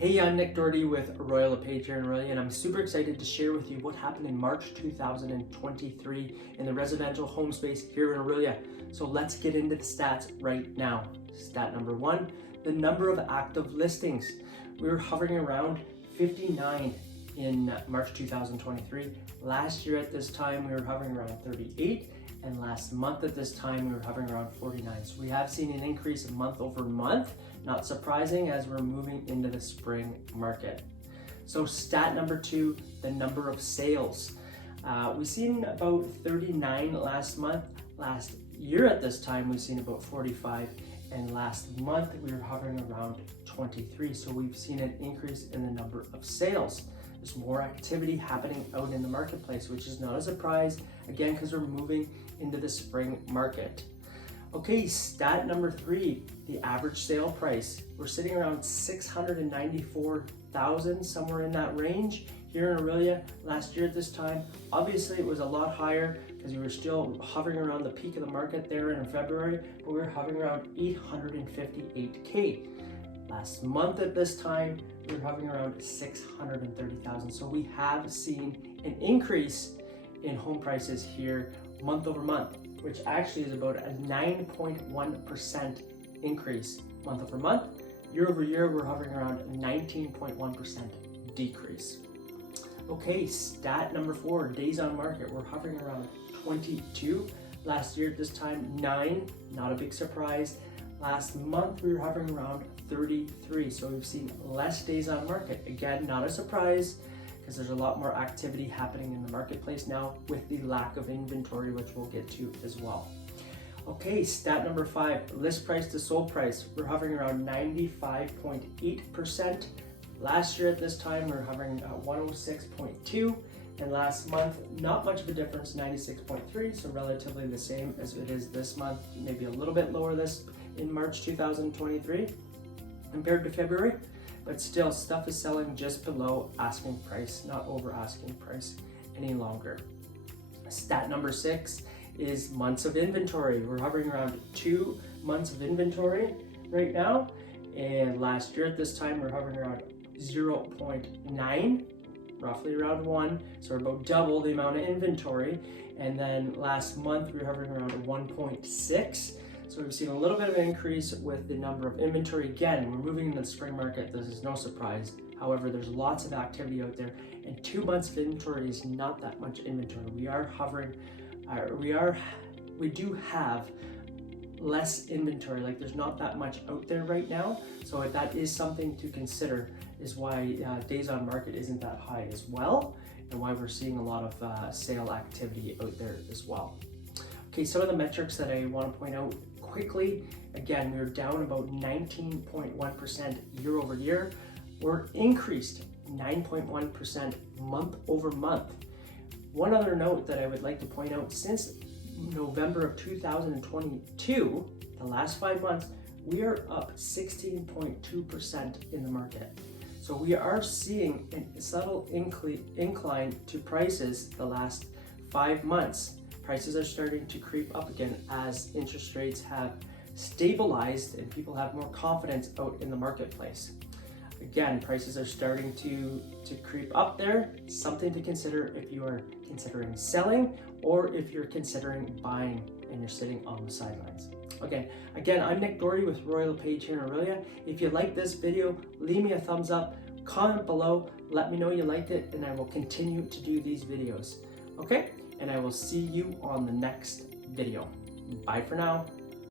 Hey, I'm Nick Doherty with Orillia here in Orillia, and I'm super excited to share with you what happened in March 2023 in the residential home space here in Orillia. So let's get into the stats right now. Stat number one, the number of active listings. We were hovering around 59 in March 2023. Last year at this time, we were hovering around 38. And last month at this time, we were hovering around 49. So we have seen an increase month over month. Not surprising as we're moving into the spring market. So stat number two, the number of sales. We've seen about 39 last month. Last year at this time, we've seen about 45. And last month, we were hovering around 23. So we've seen an increase in the number of sales. There's more activity happening out in the marketplace, which is not a surprise, again, because we're moving into the spring market. Okay, stat number three, the average sale price. We're sitting around 694,000, somewhere in that range here in Orillia. Last year at this time, obviously it was a lot higher because we were still hovering around the peak of the market there in February, but we were hovering around 858K. Last month at this time, we were hovering around 630,000. So we have seen an increase in home prices here month over month, which actually is about a 9.1% increase month over month. Year over year, we're hovering around 19.1% decrease. Okay, stat number four, days on market. We're hovering around 22. Last year at this time, 9, not a big surprise. Last month, we were hovering around 33. So we've seen less days on market. Again, not a surprise because there's a lot more activity happening in the marketplace now with the lack of inventory, which we'll get to as well. Okay, stat number five, list price to sold price. We're hovering around 95.8%. Last year at this time, we were hovering at 106.2. And last month, not much of a difference, 96.3. So relatively the same as it is this month, maybe a little bit lower this in March 2023 compared to February. But still, stuff is selling just below asking price, not over asking price any longer. Stat number six is months of inventory. We're hovering around 2 months of inventory right now. And last year at this time, we're hovering around 0.9, roughly around 1. So we're about double the amount of inventory. And then last month, we were hovering around 1.6. So we've seen a little bit of an increase with the number of inventory. Again, we're moving into the spring market. This is no surprise. However, there's lots of activity out there, and 2 months of inventory is not that much inventory. We are hovering, we do have less inventory. Like there's not that much out there right now. So that is something to consider, is why days on market isn't that high as well, and why we're seeing a lot of sale activity out there as well. Okay, some of the metrics that I want to point out quickly. Again, we're down about 19.1% year over year. We're increased 9.1% month over month. One other note that I would like to point out, since November of 2022, the last 5 months, we are up 16.2% in the market. So we are seeing a subtle incline to prices the last 5 months. Prices are starting to creep up again as interest rates have stabilized and people have more confidence out in the marketplace. Again, prices are starting to creep up there. Something to consider if you are considering selling or if you're considering buying and you're sitting on the sidelines. Okay, again, I'm Nick Doherty with Orillia here in Orillia. If you like this video, leave me a thumbs up, comment below, let me know you liked it, and I will continue to do these videos. Okay? And I will see you on the next video. Bye for now.